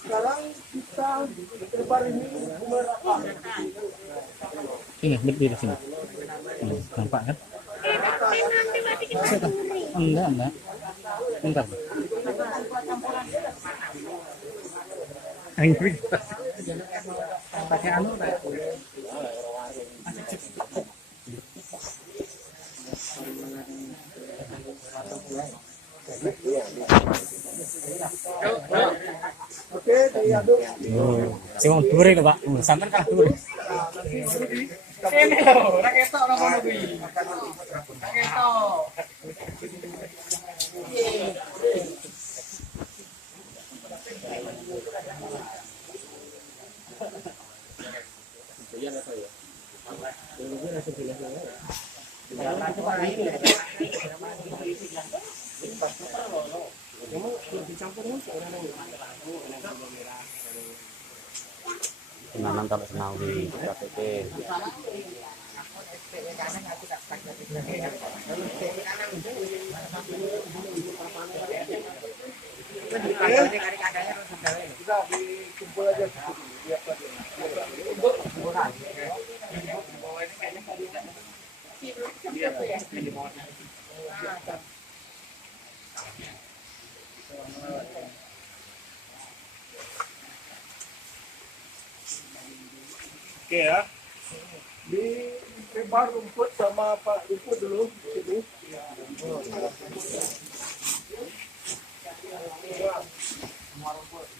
Sekarang kita lebar ini umur apa? Ini berdiri sini. Nampak kan? Enggak. Bentar. Angry. Pakai anu Oke, diaduk. Si wong dhuwure lho, Pak. Sampeyan kalah dhuwure. Ini loh, ora ketok ora ngono kuwi. Ora ketok. Tenanan kalau senau di KTP. Sudah dikumpul aja. Oke ya, dilempar rumput sama Pak rumput dulu di sini.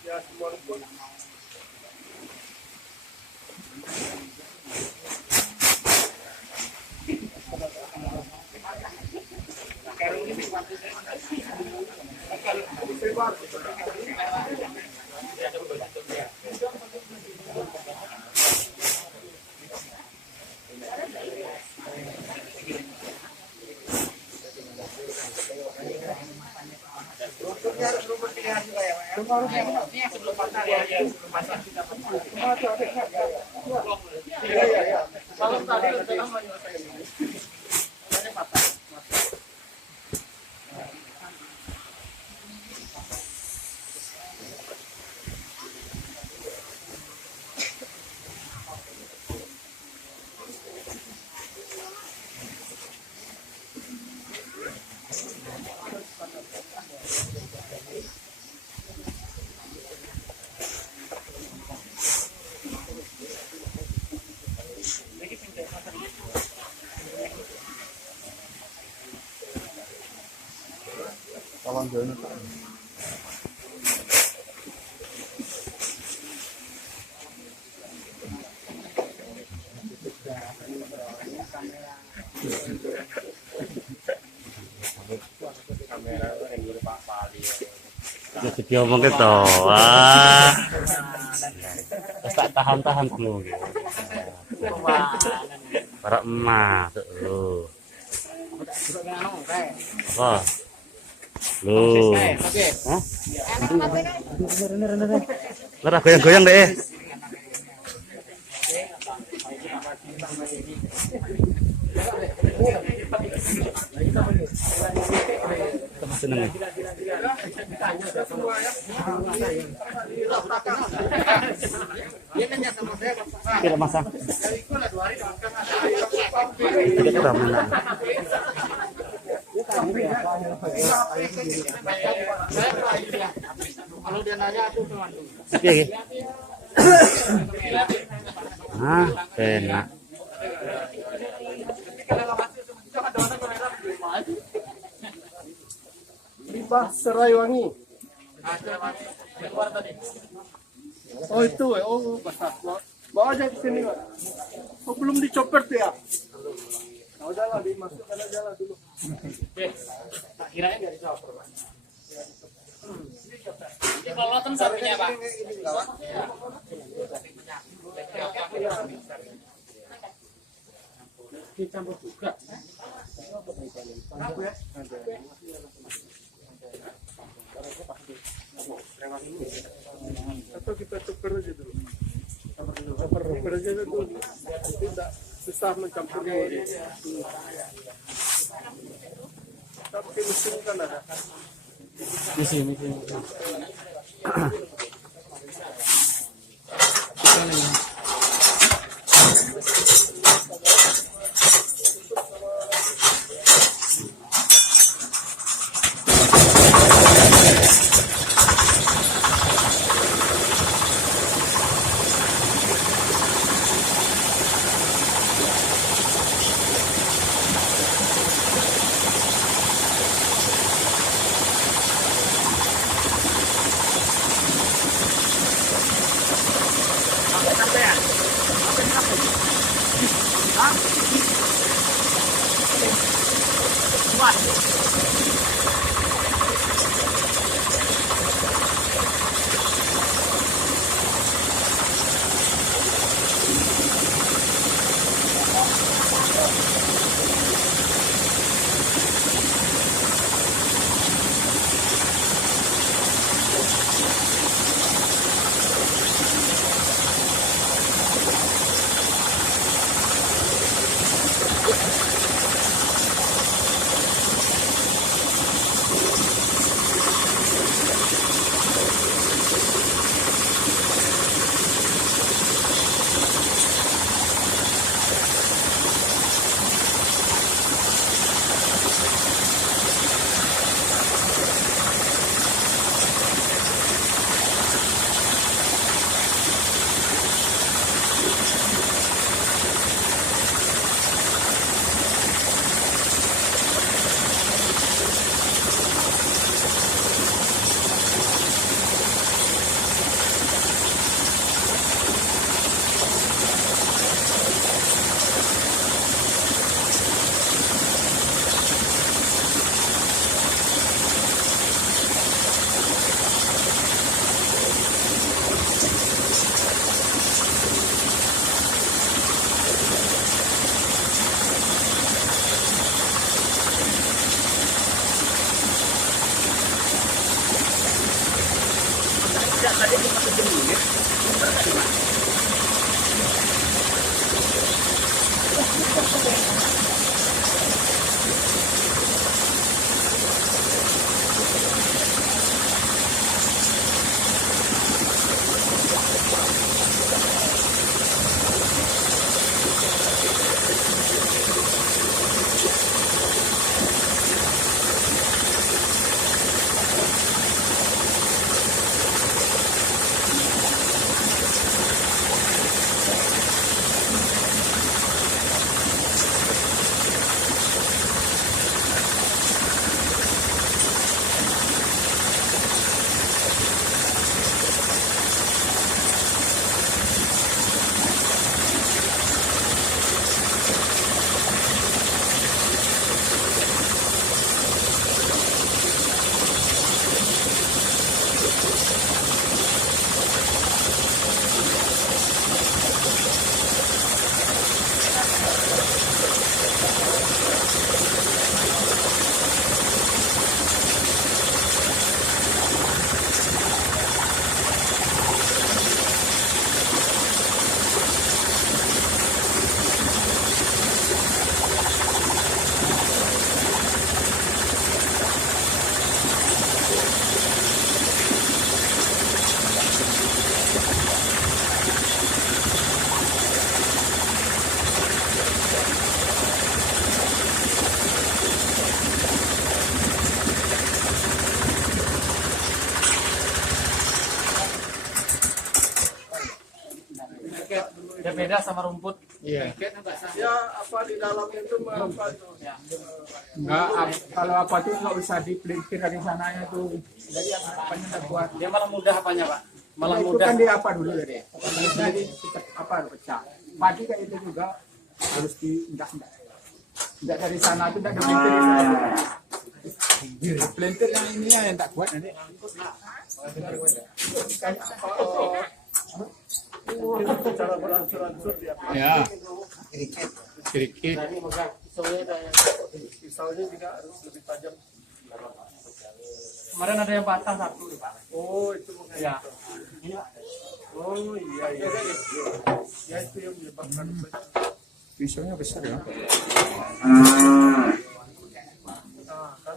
Ya, semua rumput. Malam tadi kita mau nyelesain ini. Tolong join Pak. Ya diomong gitu. Wah. Wis tak tahan-tahan dulu. Para emak tuh. Apa? Loh. Hah? Lara goyang-goyang deh. Seneng. Tidak masak. Tidak ramai. Kalau dia nanya aku pemandu. Oke. Ah, enak. Limbah serai wangi. Oh itu ya, oh basah. Bawa aja ke sini Pak. Oh belum dicopet ya? Nah, udahlah dimasukkan aja lah dulu. Tak kirain nggak dicopot, Pak. Ya kalau loten sapinya, Pak. Dicampur juga. Atau kita ceper aja dulu. Ceper aja dulu. Tidak susah mencampurnya. Pakai mesin kan ada. Di sini. Ya beda sama rumput. Iya. Ya apa di dalamnya itu apa itu? Enggak, kalau apa tuh nggak usah dipelintir dari sananya tuh. Jadi apanya nggak kuat. Dia malah mudah apanya, Pak? Malah Itu mudah. kan dia apa dulu ya deh. Jadi kita apa pecah. Padi kayak itu juga harus enggak dari sana tuh enggak dipelintir. Pelintir yang ini yang tak kuat nanti. Cara beransur-ansur dia. Ya. Sedikit. Nah, ini megang pisaunya juga harus lebih tajam. Kemarin ada yang patah satu, Pak. Oh itu bukan. Ya. Oh iya iya. Ya itu yang menyebabkan. Pisaunya besar ya. Nah, kan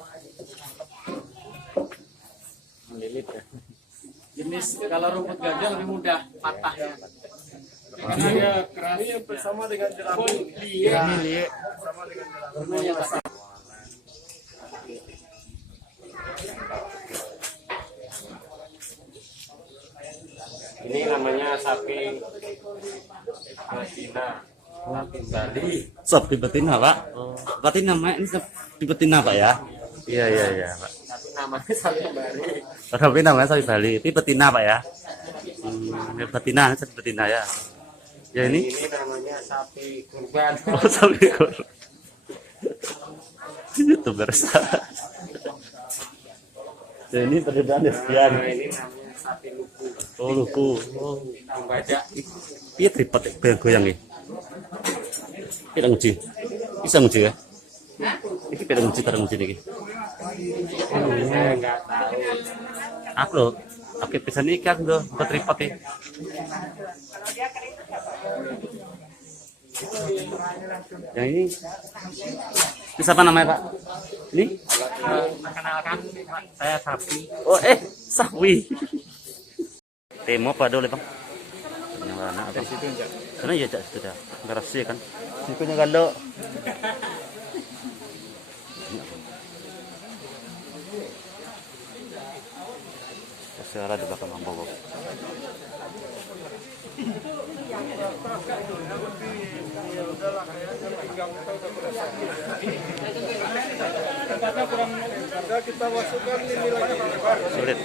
lilit ya. Jenis kalau rumput gajah lebih mudah patahnya. Karena dia keras. Ini yang sama dengan jerami. Iya. Sama dengan jerami. Rumahnya tak. Ini namanya sapi betina. Sapi betina, Pak. Berarti namanya ini sapi betina, Pak ya? Iya, iya, iya, Pak. Tapi namanya sapi Bali. Tapi namanya sapi Bali. Ini betina, Pak ya? Ini betina, sapi betina ya. Ya ini? Ini namanya sapi kurban. Oh, sapi kurban. YouTubers. Ya, ini perbedaan ya sekian. Ini namanya sapi luku. Oh, luku. Oh. Badak. Iya, tripat goyang ya. Kita nguji. Bisa nguji ya? Ini kita nguji bareng nguji nih. Saya nggak tahu. Aku loh. Oke, bisa nih kan tuh buat tripat ya. Yang ini siapa namanya, Pak? Ini? Perkenalkan, saya sapi. Oh, sapi. Temo pada oleh, Bang. Yang mana apa? Situ enggak. Karena ya situ dah. Garasi kan. Sikunya galo. Suara di belakang Bang. Harga kita masukkan ini lagi Sulit.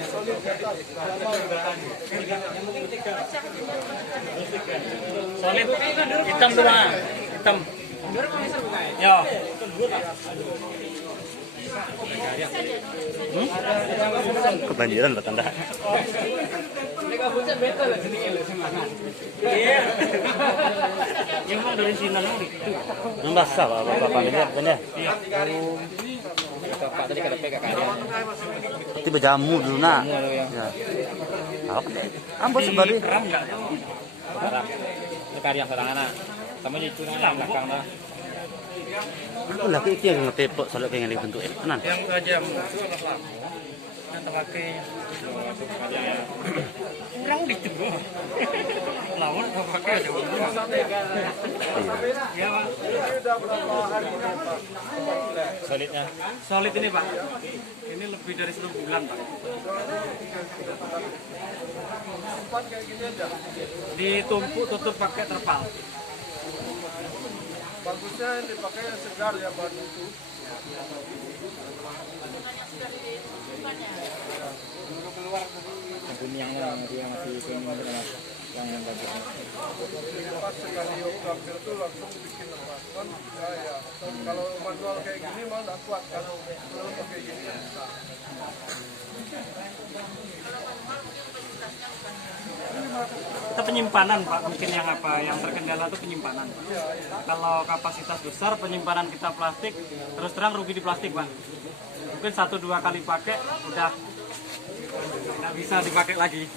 Solid. Hitam tuh, Bang. Hitam. Ya. Kebanjiran Pak Tanda. Yang mau dari sini Basah Bapak pamilnya kan ya. Pak tadi kada pegang kalian. Seperti berjamu dulu nak. Ya. Apa? Ambos sebari. Ram enggak? Ram. Itu karya serangan. Sama itu yang belakang dah. Aku lagi iki yang ngetepok soalnya pengen dibentuk tenan. Yang aja musuh lah. Yang terpakai. Kurang dikit bro. Lawan terpakai aja. Iya, Pak. Solidnya. Solid ini, Pak. Ini lebih dari 1 bulan, Pak. Ditumpuk tutup pakai terpal. bagusnya yang dipakai yang segar ya batu itu. Yang dia masih kuning yang bagus. Pas sekali operasi itu langsung bikin apa? Cuman ya, kalau manual kayak gini malah nggak kuat, kalau pakai gini kan bisa. Kita penyimpanan Pak, mungkin yang apa yang terkendala itu penyimpanan. Kalau kapasitas besar penyimpanan kita plastik, terus terang rugi di plastik Pak. Mungkin 1-2 kali pakai udah nggak bisa dipakai lagi.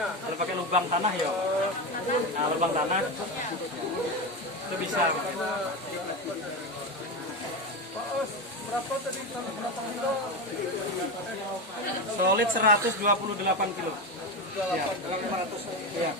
Kalau pakai lubang tanah ya, nah lubang tanah itu bisa. Berapa tadi? Berapa kilo? Solid 128 kilo. Ya, 500. Ya.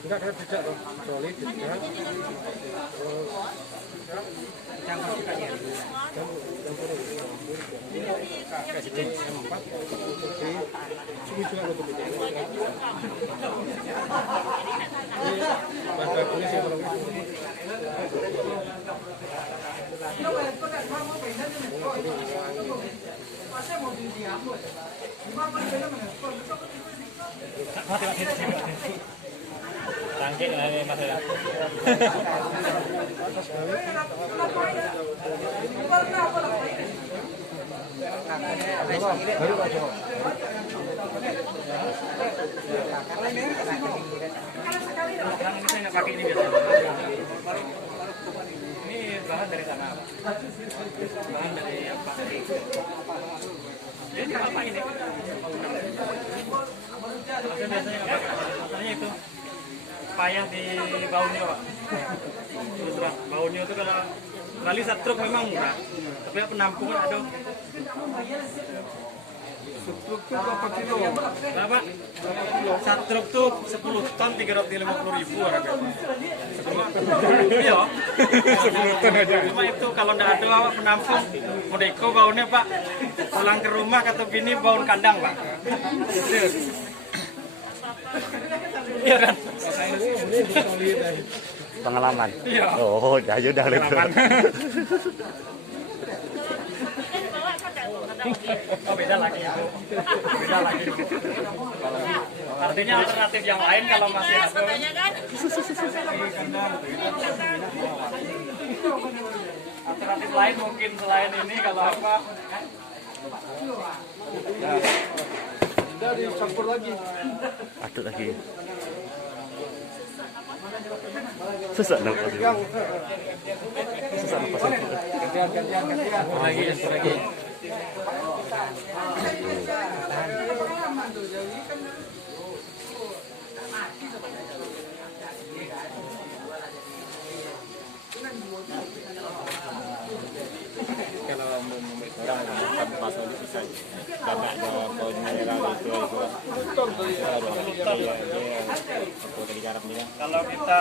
Enggak, tidak loh. Solid tidak. Campur kita ya. Tangkik ini Mas ya. Ini saya nggak pakai ini biasa. Ini bahan dari sana. Bahan dari apa? Ini apa ini? Biasanya itu payah di Baunio, Pak. Terus terang, Baunio itu kalau kali satu truk memang murah, tapi penampungan ada. Truk tuh berapa kilo? Berapa? Satu truk tuh 10 ton 350.000 harga. Iya. 10 ton aja. Cuma itu kalau nggak ada Pak penampung, modeko baunya Pak. Pulang ke rumah kata bini bau kandang Pak. Iya kan? Pengalaman. Iya. Oh, udah itu. Oh beda lagi itu. Beda lagi. Artinya alternatif yang lain kalau masih ada. Alternatif lain mungkin selain ini kalau apa? Udah dicampur lagi. Aduk lagi. Susah nafas. Susah nafas. Gantian. Lagi. Kalau memeriksa pasal itu bisa karena ada poin mineral itu Kalau kita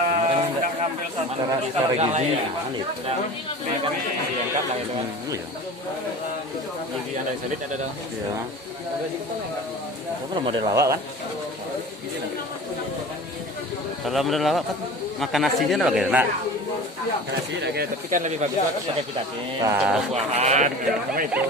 nggak ngambil satu Cara gizi gimana itu? diangkat lah itu. Iya. Gigi yang dari sulit ada dong. Iya. Itu model lawak kan? Kalau model lawak kan makan nasinya apa enak? Nasi tapi kan lebih bagus pakai vitamin, Ah. buah-buahan, sama itu.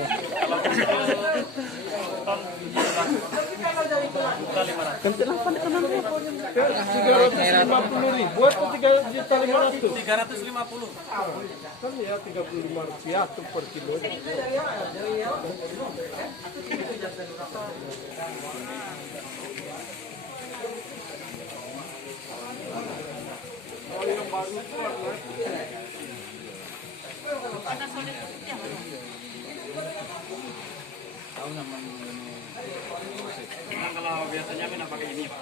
Ganti 350.000 atau 3.500.000? 350. Kan ya 35 rupiah tuh per kilo. Oh, yang baru tuh apa? Nah, kalau biasanya kita pakai ini Pak,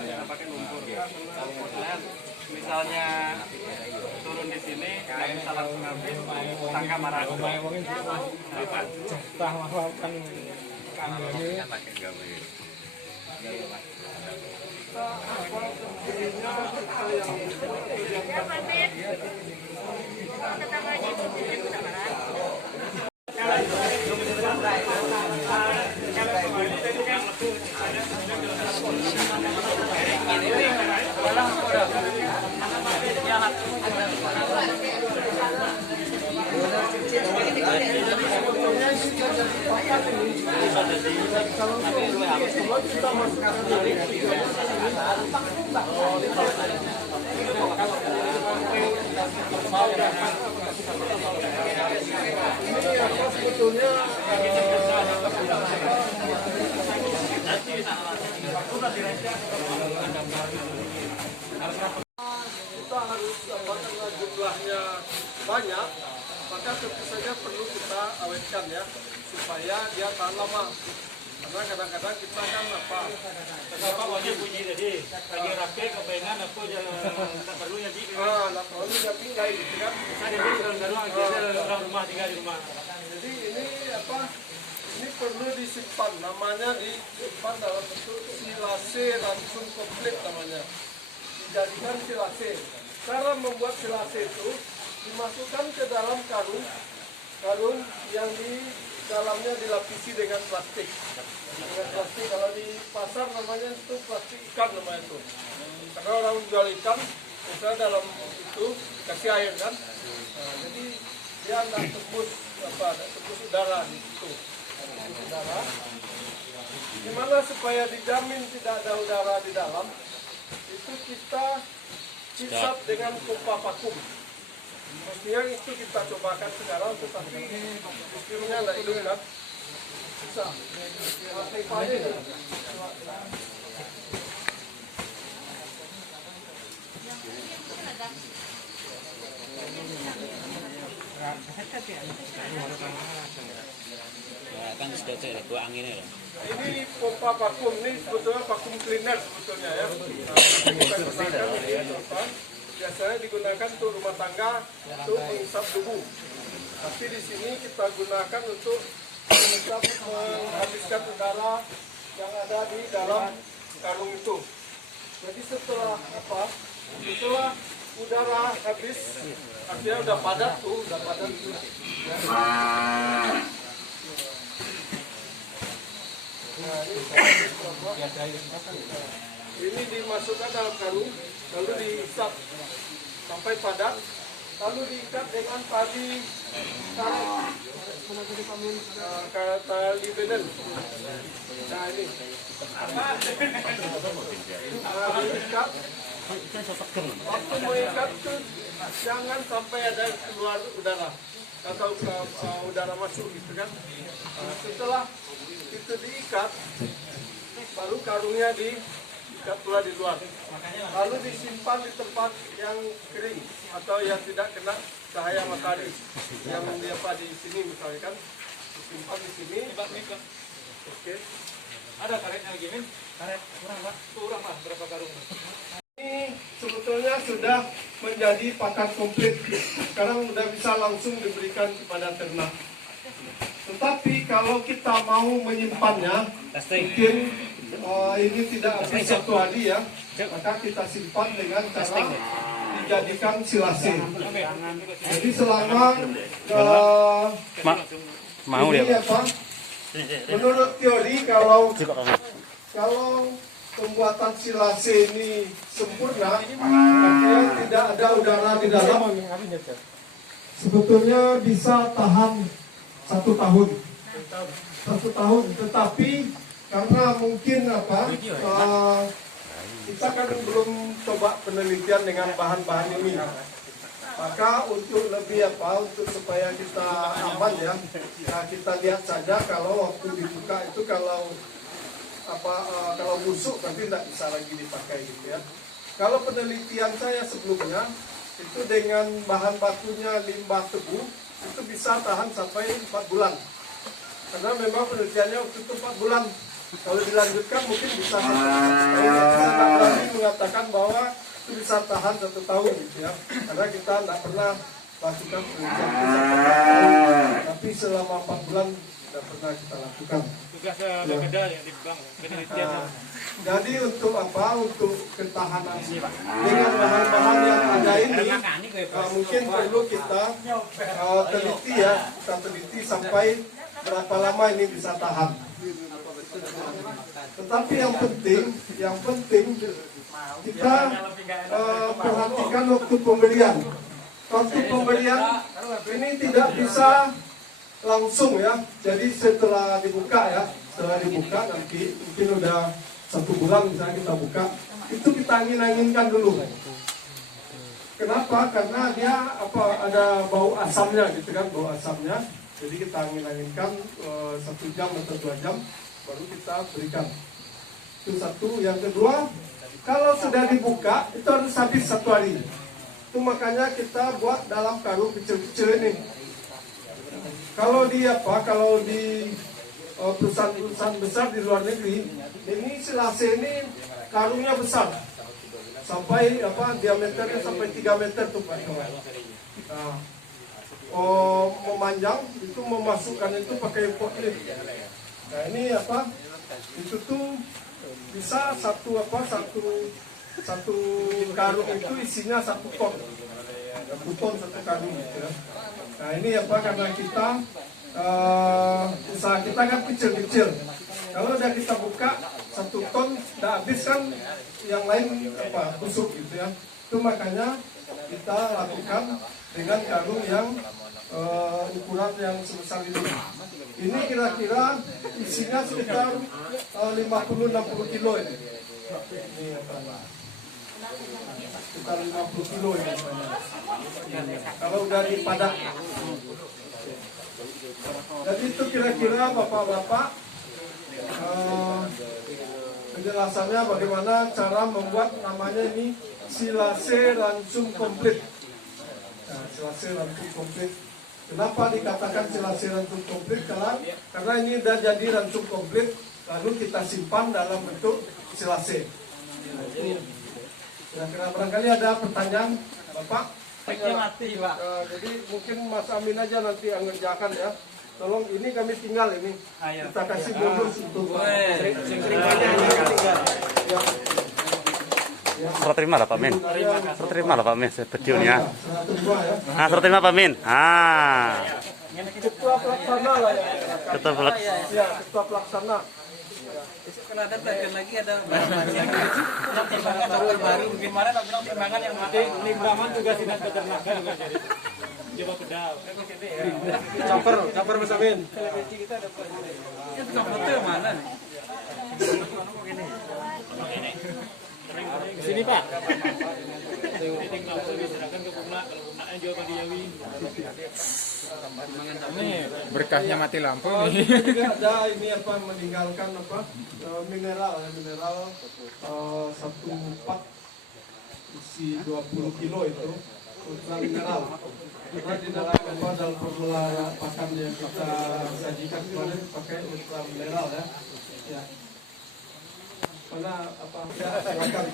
kita pakai lumpur. Nah, misalnya turun di sini, nggak bisa langsung habis, tangkap marah. Kita harus karena jumlahnya banyak, maka tentu saja perlu kita awetkan ya, supaya dia tahan lama. Karena kadang-kadang kita kan apa? Kenapa baunya bunyi tadi? Lagi rapi, kepengen aku tak perlu ya di. Nah, lalu dia tinggal gitu kan. Saya jadi orang rumah tinggal di rumah. Jadi ini apa? Ini perlu disimpan, namanya disimpan dalam bentuk silase langsung komplit namanya. Dijadikan silase. Cara membuat silase itu dimasukkan ke dalam karung yang di dalamnya dilapisi dengan plastik. Dengan plastik, kalau di pasar namanya itu plastik ikan namanya itu. Karena orang jual ikan, misalnya dalam itu kasih air kan. Nah, jadi dia tidak tembus udara di situ. Udara. Gimana supaya dijamin tidak ada udara di dalam? Itu kita hisap dengan pompa vakum. Mestinya itu kita cobakan sekarang, tetapi sistemnya tidak hidup kan? Bisa. Pakai payah ya. Kan sudah cek gua anginnya ya. Ini pompa vakum, ini sebetulnya vakum cleaner sebetulnya ya. Kita gunakan ini teman, biasanya digunakan untuk rumah tangga untuk menghisap debu. Tapi di sini kita gunakan untuk menghabiskan udara yang ada di dalam karung itu. Jadi setelah apa? Setelah udara habis, artinya udah padat tuh, udah padat tuh. Ya. Nah, ini dimasukkan dalam karung, lalu dihisap sampai padat, lalu diikat dengan tali tali beden. Nah ini, diikat. Waktu mengikat itu jangan sampai ada keluar udara atau udara masuk gitu kan. Setelah itu diikat, baru karungnya diikat pula di luar, lalu disimpan di tempat yang kering atau yang tidak kena cahaya matahari, yang di sini misalkan disimpan di sini. Oke. Ada karetnya lagi, Min? Karet kurang pak? Kurang mas, berapa karung? Ini sebetulnya sudah menjadi pakan komplit. Sekarang sudah bisa langsung diberikan kepada ternak. Tetapi kalau kita mau menyimpannya, mungkin ini tidak habis satu hari ya, maka kita simpan dengan cara dijadikan silase. Jadi selama ini apa? Menurut teori kalau pembuatan silase ini sempurna, artinya tidak ada udara di dalam, sebetulnya bisa tahan 1 tahun. 1 tahun, tetapi karena mungkin apa, kita kan belum coba penelitian dengan bahan-bahan ini, maka untuk lebih apa, untuk supaya kita aman ya, kita lihat saja kalau waktu dibuka itu kalau busuk nanti tidak bisa lagi dipakai gitu ya. Kalau penelitian saya sebelumnya itu dengan bahan bakunya limbah tebu itu bisa tahan sampai 4 bulan. Karena memang penelitiannya waktu itu 4 bulan. Kalau dilanjutkan mungkin bisa saya tidak berani mengatakan bahwa itu bisa tahan 1 tahun gitu ya. Karena kita tidak pernah lakukan penelitian itu sampai 4 tahun. Tapi selama 4 bulan tidak pernah kita lakukan. Tugas beda ya di bank penelitian. Jadi untuk apa? Untuk ketahanan dengan bahan-bahan yang ada ini, mungkin perlu kita teliti ya, kita teliti sampai berapa lama ini bisa tahan. Tetapi yang penting kita perhatikan waktu pembelian. Waktu pembelian ini tidak bisa langsung ya. Jadi setelah dibuka nanti mungkin udah 1 bulan misalnya kita buka, itu kita angin-anginkan dulu. Kenapa? Karena dia ada bau asamnya gitu kan, bau asamnya. Jadi kita angin-anginkan 1 jam atau 2 jam, baru kita berikan. Itu satu. Yang kedua, kalau sudah dibuka itu harus habis 1 hari. Itu makanya kita buat dalam karung kecil-kecil ini. Kalau di perusahaan-perusahaan besar di luar negeri, ini silase ini karungnya besar, sampai diameternya sampai 3 meter tuh Pak. Nah, memanjang itu memasukkan itu pakai forklift. Nah ini itu tuh bisa satu karung itu isinya 1 ton. 1 ton 1 karung gitu ya. Nah ini karena kita usaha kita kan kecil-kecil. Kalau udah kita buka 1 ton, udah habis kan yang lain busuk gitu ya. Itu makanya kita lakukan dengan karung yang ukuran yang sebesar ini. Ini kira-kira isinya sekitar 50-60 kilo ini. Sekitar 50 kilo ini. Kalau udah dipadak. Jadi itu kira-kira bapak-bapak penjelasannya bagaimana cara membuat namanya ini silase ransum komplit. Nah, silase ransum komplit Kenapa dikatakan silase ransum komplit? Karena ini sudah jadi ransum komplit, lalu kita simpan dalam bentuk silase. Kira-kira barangkali ada pertanyaan, Bapak? Mati, Pak. Jadi mungkin Mas Amin aja nanti yang ngerjakan ya. Tolong ini kami tinggal ini. Ayo. Kita kasih bonus untuk Sering aja tinggal. Serah terima lah Pak Min. Serah terima lah Pak Min videonya. 102 ya. Ah, serah terima Pak Min. Ah, Ketua pelaksana lah ya. kita belak. Ya, ketua pelaksana. Kalau ada pelajaran lagi ada timbangan baru. Kemarin aku bilang timbangan yang mati. Timbangan juga sinar peternakan juga jadi. Coba pedal. Caper Mas Amin. Itu foto yang mana nih? Sini Pak. Tinggal diserahkan ke Pumla, kalau Pumlanya jual ke Diawi. Ini berkahnya mati lampu nih. Juga ada ini apa meninggalkan apa mineral 1 isi 20 kilo itu ultra mineral. Karena di dalam apa dalam formula pakan yang kita sajikan kemarin pakai ultra mineral ya. Ya. Mana apa ya, silakan.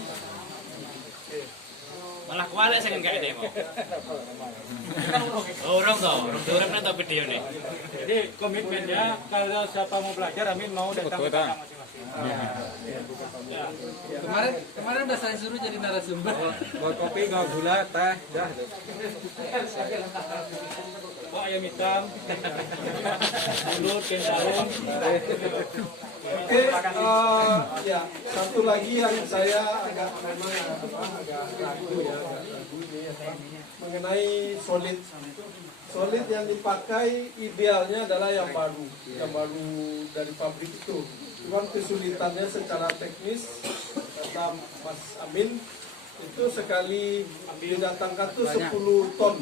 Malah kuali saya nggak ada mau. Orang tahu video nih. Jadi komitmennya kalau siapa mau belajar, Amin mau datang ke belakang masing-masing. Kemarin udah saya suruh jadi narasumber. Mau kopi, mau gula, teh, dah. Oh, ayam hitam, mulut, daun. Oke, ya satu lagi yang saya agak memang agak ragu ya, mengenai solid. Solid yang dipakai idealnya adalah yang baru dari pabrik itu. Cuman kesulitannya secara teknis kata Mas Amin itu sekali didatangkan tuh 10 ton,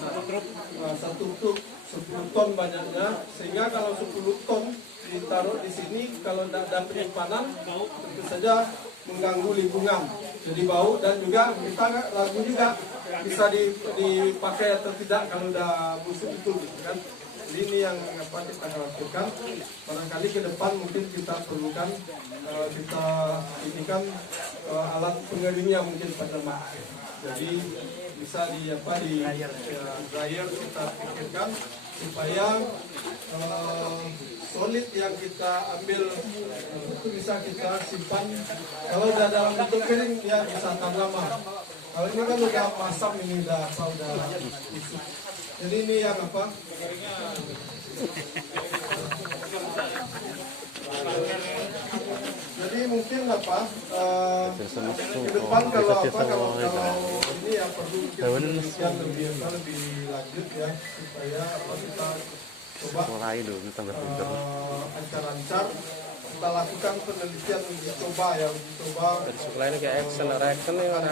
satu truk 10 ton banyaknya, sehingga kalau 10 ton ditaruh di sini kalau tidak ada penyimpanan tentu saja mengganggu lingkungan, jadi bau dan juga kita ragu juga bisa dipakai atau tidak kalau udah busuk itu gitu kan. Jadi ini yang apa kita lakukan, barangkali ke depan mungkin kita perlukan kita ini kan alat pengeringnya mungkin pada mak. Jadi bisa di dryer kita pikirkan supaya solid yang kita ambil itu bisa kita simpan. Kalau udah dalam bentuk kering dia bisa tahan lama. Kalau ini kan udah masam, ini udah busuk. Jadi ini yang apa? Jadi mungkin apa? Ke depan kalau ini ya perlu kita penelitian lebih lanjut ya supaya apa kita coba ancar-ancar kita lakukan penelitian uji coba ya, Lain kayak action reaction ya.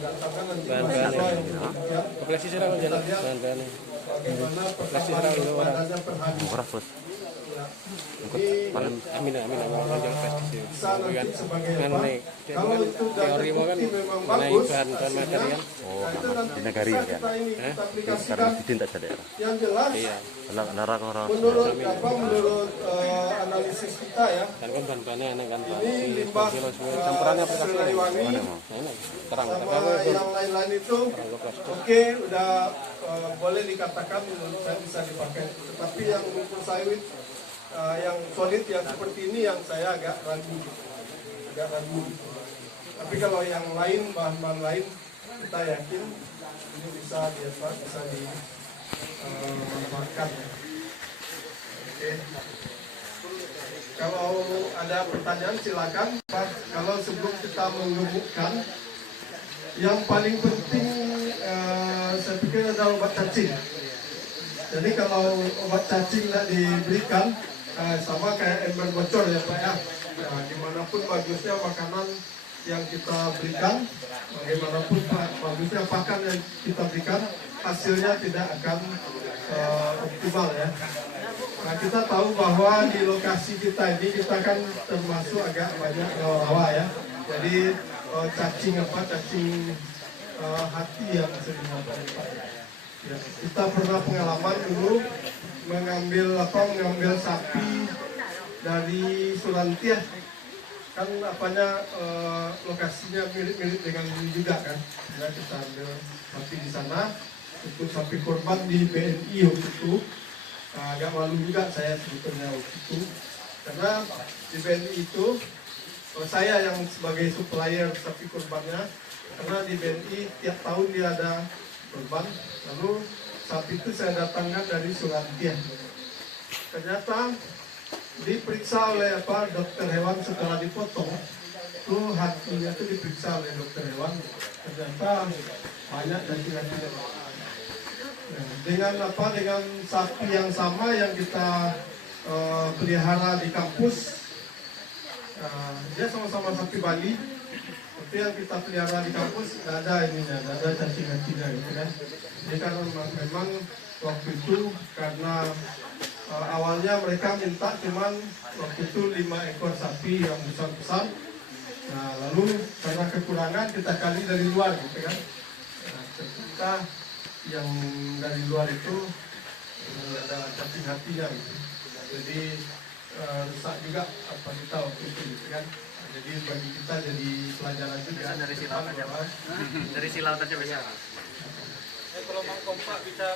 datangkan nanti mahasiswa yang ya, Koleksi serang kita jalan lihat bahan-bahan. bagaimana perkembangan badannya per hari. Murah bos. Ini Amin pestisida. bisa nanti sebagai Kan apa? nih, Kalau itu udah teori mau kan terbukti memang mengenai bagus, bahan-bahan materi kan. Oh, nah itu nanti di negari bisa ya. kita ini kita Karena aplikasikan. bidin tak ada. Yang jelas Iya. Larang orang. menurut analisis kita ya, Kan kan bahan-bahannya enak kan. ini limbah Campurannya aplikasi. Selariwangi Enak. Terang. sama yang lain-lain itu oke, udah boleh dikatakan menurut saya bisa dipakai. Tetapi yang rumput sawit yang solid yang seperti ini yang saya agak ragu. Tapi kalau yang lain, bahan-bahan lain, kita yakin ini bisa dimanfaatkan. Oke. Kalau ada pertanyaan silakan. Kalau sebelum kita mengemukkan, yang paling penting saya pikir adalah obat cacing. Jadi kalau obat cacing tidak diberikan, sama kayak ember bocor ya Pak ya. Dimanapun bagusnya makanan yang kita berikan, bagaimanapun bagusnya pakan yang kita berikan, hasilnya tidak akan optimal ya. Nah, kita tahu bahwa di lokasi kita ini kita kan termasuk agak banyak rawa ya. Jadi cacing hati yang sering Ya, kita pernah pengalaman dulu mengambil sapi dari Surantiah, kan lokasinya mirip-mirip dengan ini juga kan. Ya, kita ambil sapi di sana untuk sapi korban di BNI waktu itu. Agak malu juga saya sebetulnya waktu itu, karena di BNI itu saya yang sebagai supplier sapi korbannya, karena di BNI tiap tahun dia ada korban. Lalu sapi itu saya datangkan dari Surantiah. Ternyata diperiksa oleh dokter hewan setelah dipotong, tuh hatinya itu diperiksa oleh dokter hewan. Ternyata banyak cacing-cacing. Dengan sapi yang sama yang kita pelihara di kampus, dia sama-sama sapi Bali. Tapi yang kita pelihara di kampus tidak ada cacing-cacingnya gitu kan. Jadi karena memang waktu itu karena awalnya mereka minta cuman waktu itu 5 ekor sapi yang besar-besar. Nah, lalu karena kekurangan kita kali dari luar gitu kan. Nah, ternyata yang dari luar itu ada cacing-cacingnya gitu. Jadi rusak juga apa kita waktu itu gitu kan. Jadi bagi kita jadi pelajaran juga. Dari silau aja Pak. Dari silau aja bisa. Kalau Mang Kompak bisa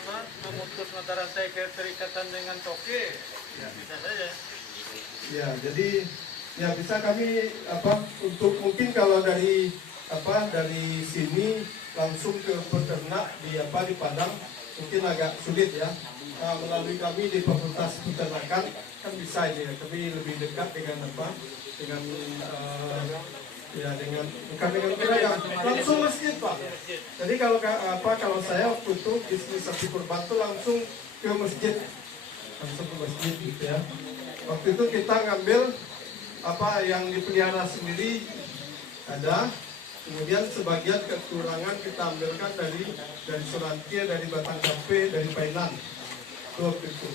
memutus mata rantai keterikatan dengan toke, ya bisa saja. Ya, jadi ya bisa kami untuk mungkin kalau dari sini langsung ke peternak di Padang mungkin agak sulit ya. Melalui kami di Fakultas Peternakan kan bisa ini ya. Kami lebih dekat dengan dengan bukan dengan pedagang, langsung masjid Pak. Jadi kalau saya waktu itu bisnis sapi kurban itu langsung ke masjid gitu ya. Waktu itu kita ngambil yang dipelihara sendiri ada, kemudian sebagian kekurangan kita ambilkan dari Surantiah, dari Batang Kape, dari Painan waktu itu.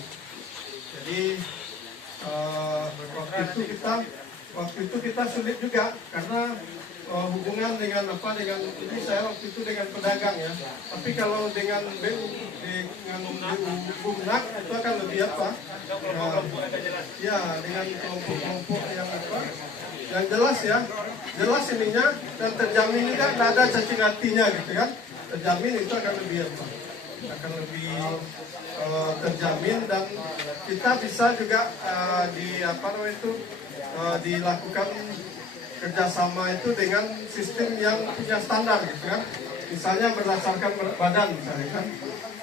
Jadi waktu itu kita sulit juga karena hubungan dengan ini saya waktu itu dengan pedagang ya. Tapi kalau dengan BU Bumnak itu akan lebih ya dengan kelompok-kelompok yang jelas ya, jelas ininya dan terjamin juga tidak ada cacing hatinya gitu kan. Terjamin itu akan lebih terjamin, dan kita bisa juga dilakukan kerjasama itu dengan sistem yang punya standar gitu kan. Misalnya berdasarkan berat badan misalnya kan.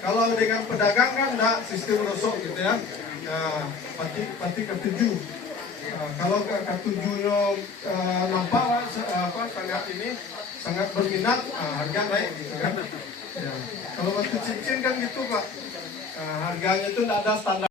Kalau dengan pedagang kan enggak sistem rosok gitu ya. Pati ketujuh. Kalau ketujuhnya nampak sangat berminat, harga naik gitu kan. Ya. Kalau batu cincin kan gitu Pak. Harganya itu tidak ada standar.